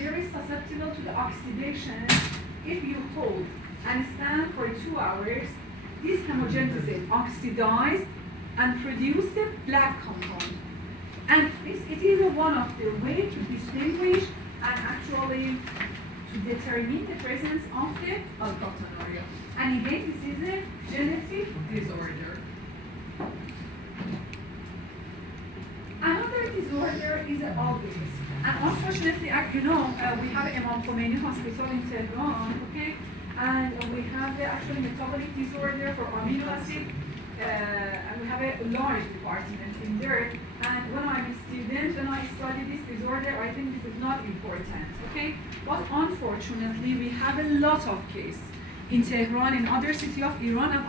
very susceptible to the oxidation. If you hold and stand for 2 hours, this homogenous oxidized and produce a black compound. And it is one of the ways to distinguish and actually to determine the presence of the alkaptonuria. And again, this is a genetic disorder. Another disorder is albinism. And unfortunately, you know, we have Imam Khomeini Hospital in Tehran, okay? And we have the actually metabolic disorder for amino acid. And we have a large department in there. And when I'm a student, when I study this disorder, I think this is not important, okay? But unfortunately, we have a lot of cases in Tehran, in other cities of Iran, and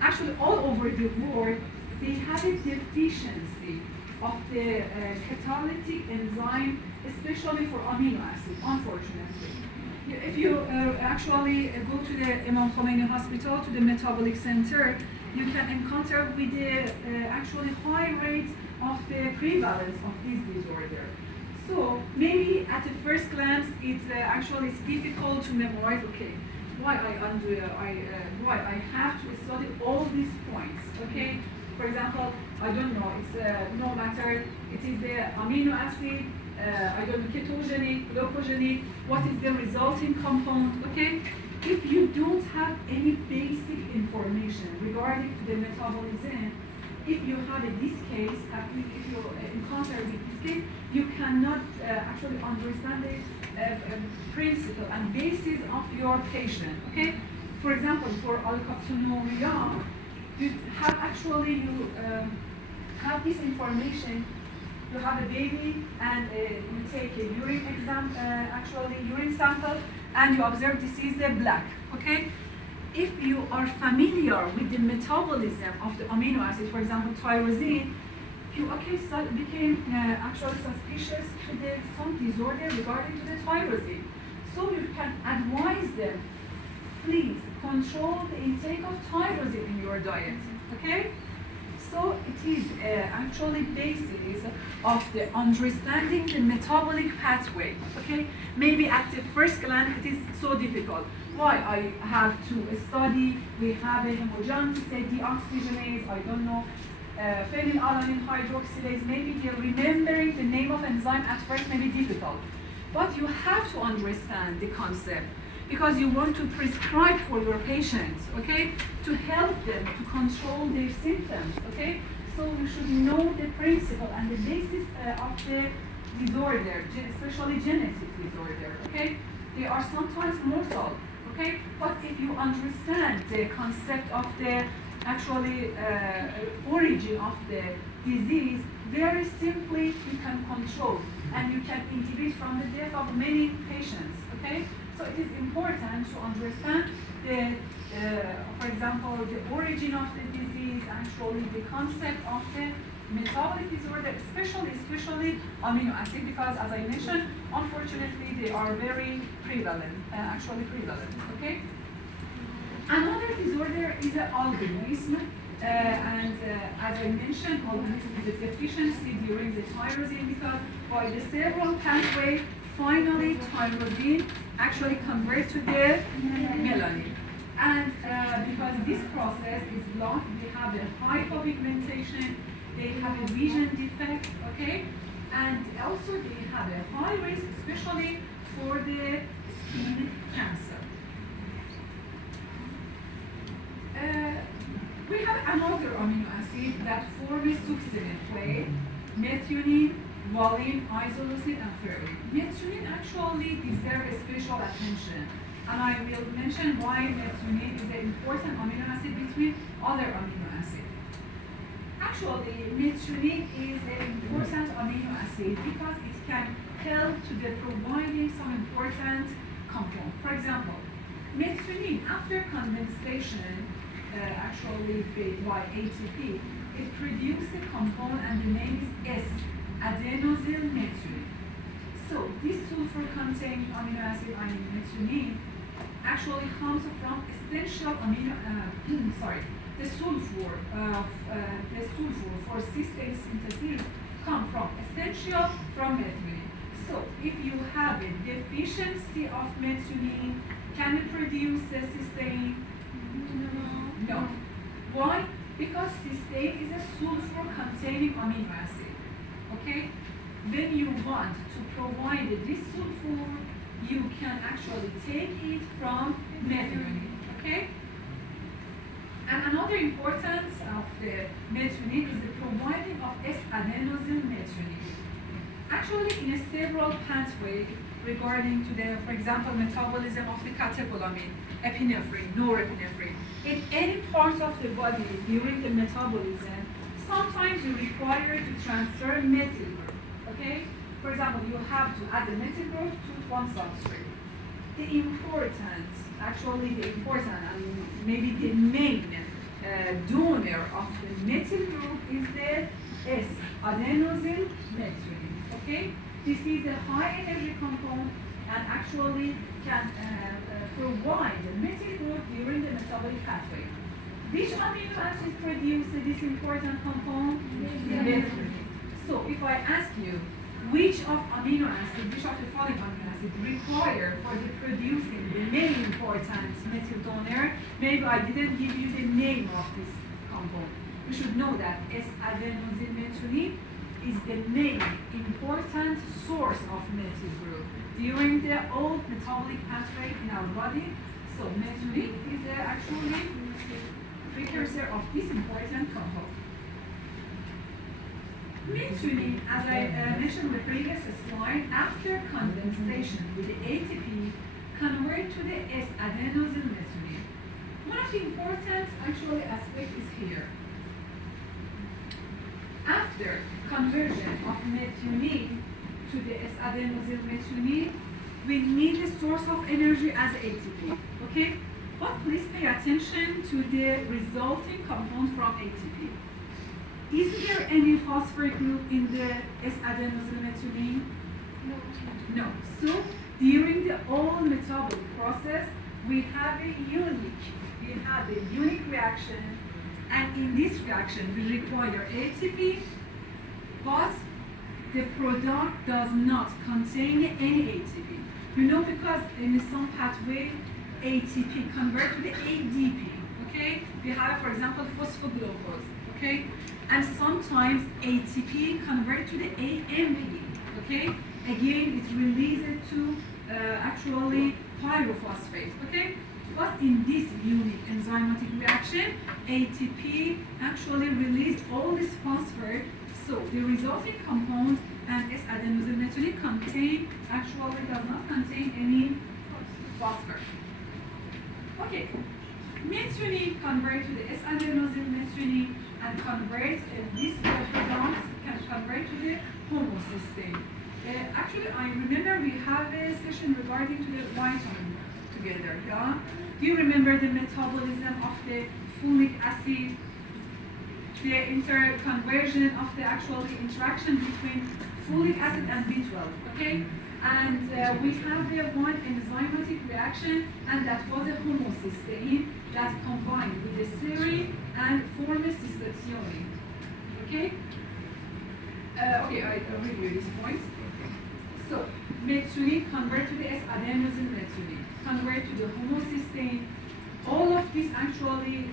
actually all over the world, they have a deficiency of the catalytic enzyme, especially for amino acid, unfortunately. If you actually go to the Imam Khomeini Hospital, to the metabolic center, you can encounter with the actually high rate of the prevalence of this disorder. So maybe at the first glance, it's actually it's difficult to memorize. Okay, why I have to study all these points. Okay, for example, I don't know. It's no matter. It is the amino acid. I don't know, ketogenic, glucogenic. What is the resulting compound? Okay. If you don't have any basic information regarding the metabolism, if you have this case, if you encounter with this case, you cannot actually understand the principle and basis of your patient. Okay, for example, for alkaptonuria, you have have this information. You have a baby and you take a urine sample, and you observe this is a black, okay? If you are familiar with the metabolism of the amino acid, for example, tyrosine, you became actually suspicious to some disorder regarding to the tyrosine. So you can advise them, please control the intake of tyrosine in your diet, okay? So it is actually basis of the understanding the metabolic pathway. Okay, maybe at the first glance it is so difficult. Why I have to study? We have a homogeneous deoxygenase. I don't know phenylalanine hydroxylase. Maybe you're remembering the name of enzyme at first may be difficult, but you have to understand the concept, because you want to prescribe for your patients, okay, to help them to control their symptoms, okay? So you should know the principle and the basis of the disorder, especially genetic disorder, okay? They are sometimes mortal, okay? But if you understand the concept of the actually origin of the disease, very simply you can control and you can inhibit from the death of many patients, okay? So it is important to understand for example, the origin of the disease, actually the concept of the metabolic disorder, especially amino acid, because as I mentioned, unfortunately they are very prevalent, okay? Another disorder is albinism, and as I mentioned, albinism is a deficiency during the tyrosine, because by the several pathways, finally tyrosine actually converts to the melanin. And because this process is blocked, they have a hypopigmentation, they have a vision defect, okay? And also they have a high risk, especially for the skin cancer. We have another amino acid that forms succinate way, methionine, valine, isoleucine, and ferrine. Methionine actually deserves special attention. And I will mention why methionine is an important amino acid between other amino acids. Actually, methionine is an important amino acid because it can help to the providing some important compound. For example, methionine after condensation, actually by ATP, it produces a compound and the name is S, adenosyl methionine. So this sulfur-containing amino acid, methionine, actually comes from essential the sulfur for cysteine synthesis come from essential from methionine. So if you have a deficiency of methionine, can you produce cysteine? No. Why? Because cysteine is a sulfur-containing amino acid. Okay? When you want to provide this sulfur, you can actually take it from methionine. Okay? And another importance of the methionine is the providing of S-adenosyl methionine. Actually, in a several pathways regarding to the, for example, metabolism of the catecholamine, epinephrine, norepinephrine, in any part of the body during the metabolism, sometimes you require to transfer methyl group. Okay? For example, you have to add a methyl group to one substrate. The important, and maybe the main donor of the methyl group is the S-adenosyl methionine. Okay, this is a high energy compound and actually can provide the methyl group during the metabolic pathway. Which amino acid produces this important compound? Methionine. So if I ask you which of the following amino acid require for the producing the main important methyl donor, maybe I didn't give you the name of this compound. You should know that S-adenosyl methionine is the main important source of methyl group during the old metabolic pathway in our body. So methionine is actually precursor of this important compound. Methionine, as I mentioned in the previous slide, after condensation with the ATP, convert to the S-adenosyl methionine. One of the important actually aspect is here. After conversion of methionine to the S-adenosyl methionine, we need a source of energy as ATP. Okay? But please pay attention to the resulting compound from ATP. Is there any phosphoric group in the S-adenosyl methionine? No. So during the whole metabolic process, we have a unique reaction, and in this reaction we require ATP, but the product does not contain any ATP. You know, because in some pathway ATP convert to the ADP. Okay, we have, for example, phosphoglucose. Okay, and sometimes ATP convert to the AMP. Okay, again it releases to actually pyrophosphate. Okay, but in this unique enzymatic reaction, ATP actually release all this phosphor. So the resulting compound and S-adenosyl methionine does not contain any phosphor. Okay, methionine convert to the S-adenosyl methionine and convert this product can convert to the homocysteine. Actually, I remember we have a session regarding to the vitamin together. Yeah, do you remember the metabolism of the folic acid? The interconversion of the actual interaction between folic acid and B12, okay? And we have the one enzymatic reaction, and that was a homocysteine that combined with the serine and formed a cysteine, okay? I review this point. So, methionine convert to the S-adenosyl methionine, convert to the homocysteine. All of these actually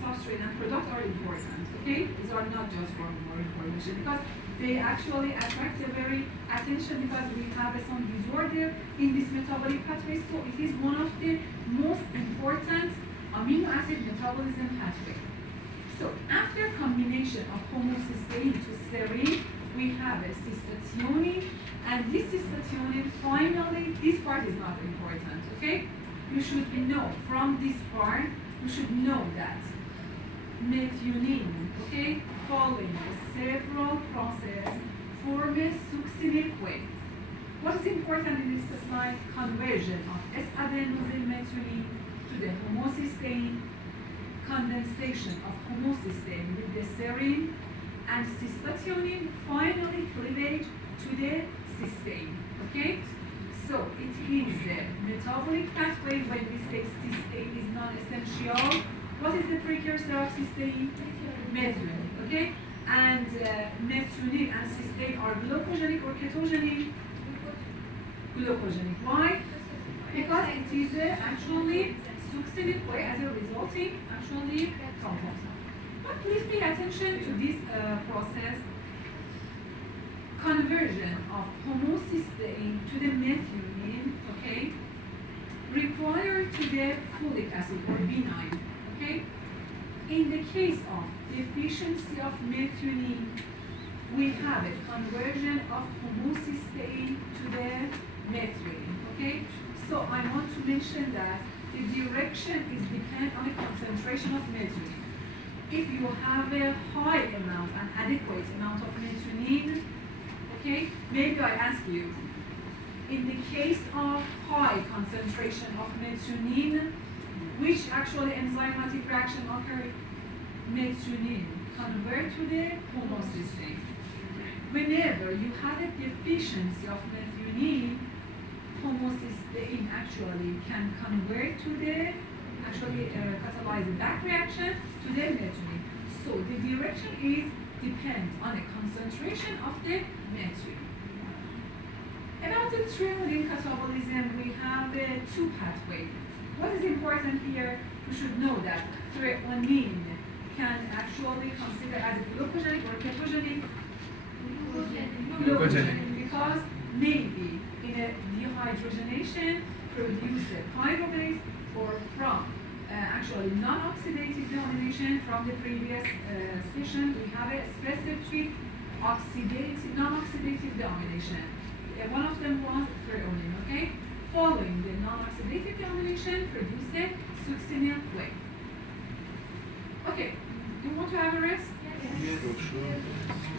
substrate and products are important, okay? These are not just for more information, because they actually attract a very attention because we have some disorder in this metabolic pathway, so it is one of the most important amino acid metabolism pathway. So after combination of homocysteine to serine, we have a cysteine, and this cysteine finally, this part is not important, okay? You should know from this part, you should know that methionine, okay, following several processes, form a succinic way. What is important in this slide? Conversion of S-adenosyl methionine to the homocysteine, condensation of homocysteine with the serine, and cysteine finally cleavage to the cysteine, okay? So it is a metabolic pathway. When we say cysteine is non-essential, what is the precursor of cysteine? Methionine, okay? And methionine and cysteine are glucogenic or ketogenic? glucogenic. Why? Because it is actually succinate way as a resulting actually compound. But please pay attention to this process. Conversion of homocysteine to the methionine, okay, required to the folic acid or B9, okay. In the case of deficiency of methionine, we have a conversion of homocysteine to the methionine, okay. So I want to mention that the direction is dependent on the concentration of methionine. If you have a high amount, an adequate amount of methionine, okay, maybe I ask you, in the case of high concentration of methionine, which actually enzymatic reaction occurs? Methionine convert to the homocysteine. Whenever you have a deficiency of methionine, homocysteine actually can convert to the, catalyze the back reaction to the methionine. So the direction is depends on the concentration of the methionine. About the threonine catabolism, we have two pathways. What is important here, you should know that threonine can actually consider as a glucogenic or ketogenic. Glucogenic, because maybe in a dehydrogenation produce a pyruvate, or from actually non-oxidative deamination from the previous session, we have a specific oxidative, non-oxidative deamination. One of them was threonine, okay? Following the non-oxidative deamination, produce a succinyl way. Okay, do you want to have a rest? Yes.